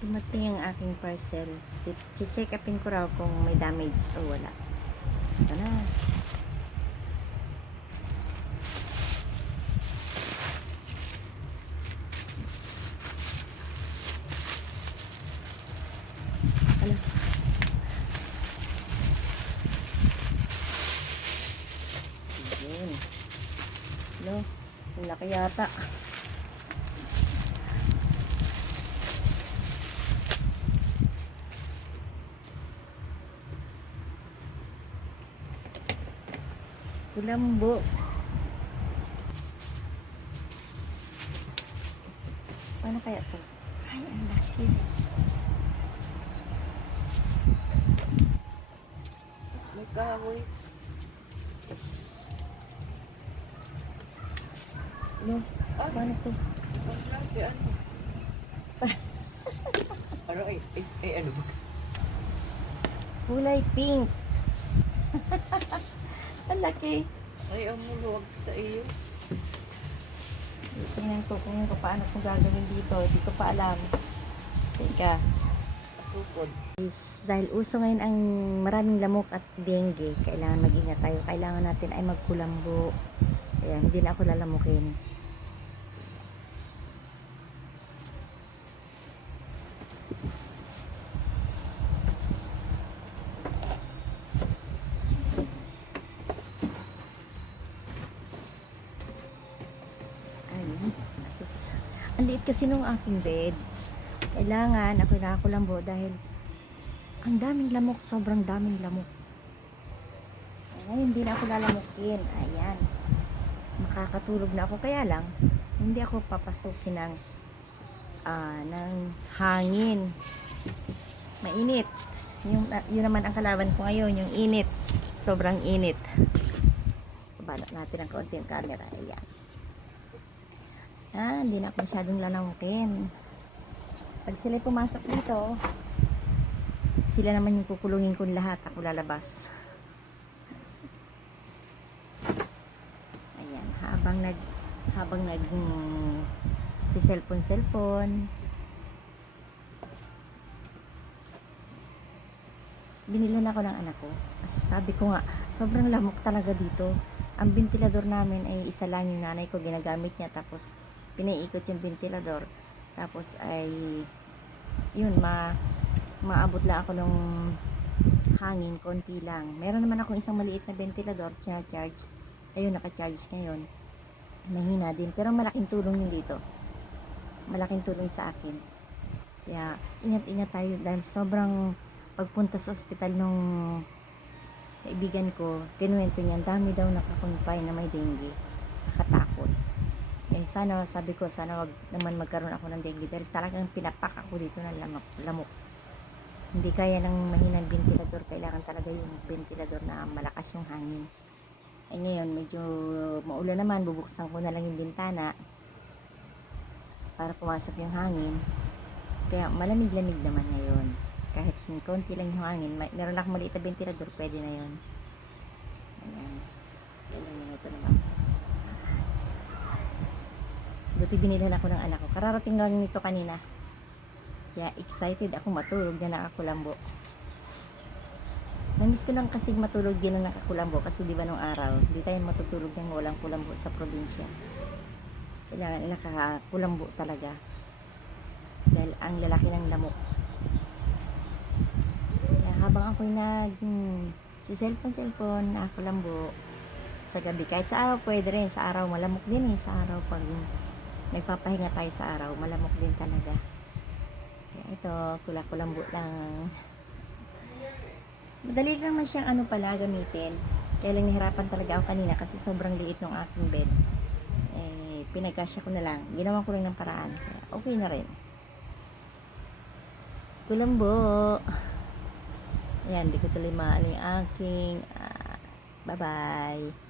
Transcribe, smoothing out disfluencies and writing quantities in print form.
Dumating ang aking parcel. Check upin ko raw kung may damage o wala. Ito na. Ala. Yun. Ano? Ang laki yata. Kulambo. Paano kaya to? Ay, ang laki. May kahoy. Ano? Paano to? Ang laki, ano? Ano, ano ba? Kulay pink. Ang laki. Ay, ang muluwag sa iyo. Tingnan ko kung paano kung gagawin dito. Hindi ko pa alam. Teka. Tukod. Dahil uso ngayon ang maraming lamok at dengue, kailangan mag-ingat tayo. Kailangan natin ay magkulambo. Ayan, hindi na ako lalamukin. Ayun, asus. Ang liit kasi nung aking bed. Kailangan ako nakakulambo dahil ang daming lamok, sobrang daming lamok. Ngayon, hindi na ako lalamukin. Ayan. Makakatulog na ako. Kaya lang, hindi ako papasukin ng hangin. Mainit. Yun naman ang kalaban ko ngayon, yung init. Sobrang init. Pabalot natin ang kaunti yung camera. Ayan. Hindi na ako masyadong lalamukin. Pag sila pumasok dito, sila naman yung kukulungin ko lahat. Ako lalabas. Ayan, habang nag si cellphone binilhan ako ng anak ko kasi sabi ko nga sobrang lamok talaga dito. Ang ventilador namin ay isa lang, yung nanay ko ginagamit niya, tapos pinaiikot yung ventilador, tapos ay yun, maabot lang ako ng hangin konti lang. Meron naman akong isang maliit na ventilador charge. Ayun, naka-charge ngayon. Mahina din, pero malaking tulong yun dito. Malaking tulong sa akin. Kaya ingat-ingat tayo dahil sobrang pagpunta sa ospital nung kaibigan ko, kinuwento niya, dami daw nakakumpay na may dengue. Nakatakot. Sana, sabi ko, sana wag naman magkaroon ako ng dengue dahil talagang pinapak ako dito ng lamok. Hindi kaya ng mahinang ventilador, kailangan talaga yung ventilador na malakas yung hangin. Ngayon, medyo maulan naman, bubuksan ko na lang yung bintana para pumasok yung hangin. Kaya malamig-lamig naman ngayon. Kahit konti lang yung hangin, meron akong maliit na ventilador, pwede na yun. Ayan. Ilan yun ito naman. Buti binilhan ako ng anak ko. Kararating lang nito kanina. Kaya excited ako matulog na nakakulambo. Namiss ko lang kasi matulog din na nakakulambo kasi di ba nung araw, di tayo matutulog ng walang kulambo sa probinsya. Kailangan nakakulambo talaga. Dahil ang lalaki ng lamok. Kaya habang ako'y cellphone, nakakulambo sa gabi. Kahit sa araw pwede rin. Sa araw malamok din eh. Sa araw pag nagpapahinga tayo sa araw, malamok din talaga. Kaya ito, kulambo lang. Madali lang naman siyang pala gamitin. Kaya lang nahirapan talaga ako kanina kasi sobrang liit ng aking bed. Pinagkasya ko na lang. Ginawa ko rin ng paraan. Kaya okay na rin. Kulambo. Ayan, di ko tuloy maaling aking. Bye-bye.